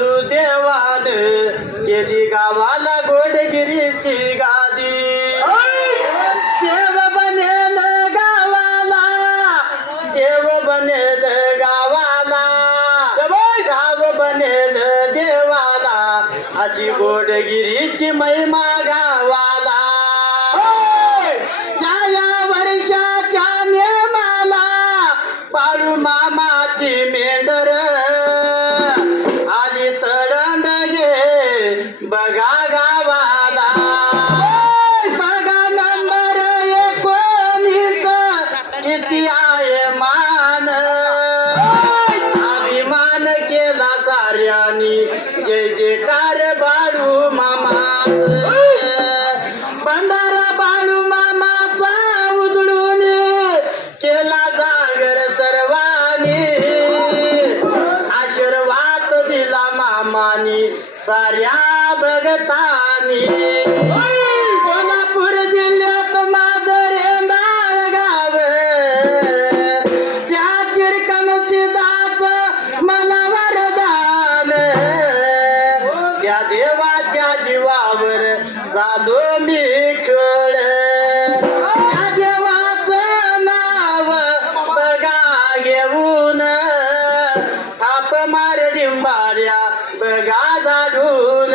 देवान केली गावाला गोडगिरीची गादी. देव बनेल गावाला देव बनेल गावाला. गाव बनेल देवाला अशी गोडगिरीची महिमा गावाला. या या वर्षाच्या नेमाला बाळू मामाची मेंढर काय मान. अभिमान केला साऱ्यानी. जय कार बाळू मामाच. बंधारा बाळू मामाचा उजळून केला जागर सर्वानी. आशीर्वाद दिला मामानी साऱ्या भगतानी. झालो मी खेळ त्या देवाचं नाव बघा घेऊन. थाप मार डिंबाऱ्या बघा झाडून.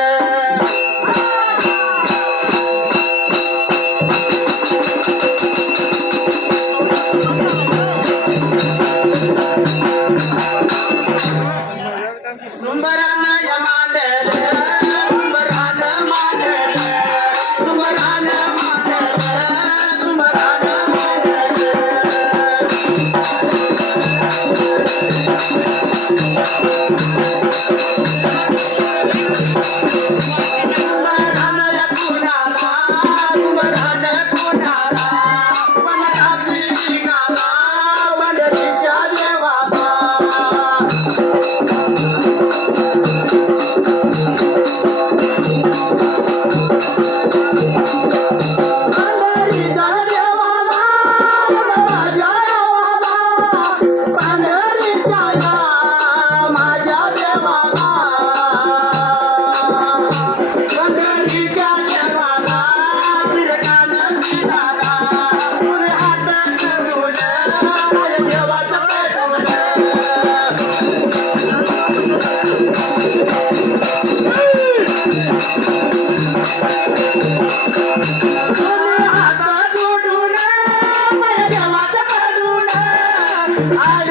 ¡Ay,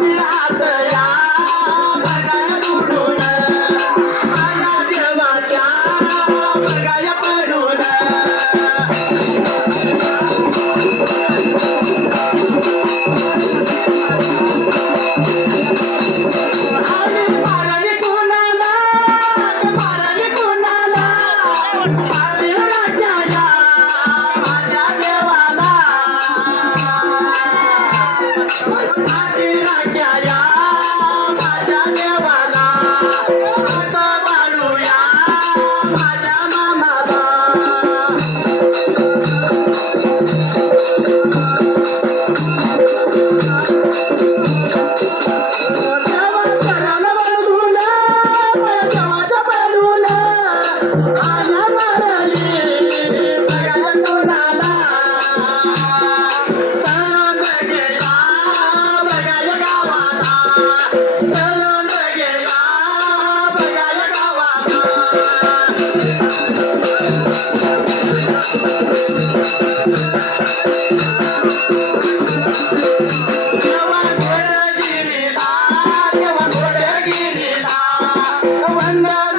Aliada é Anna.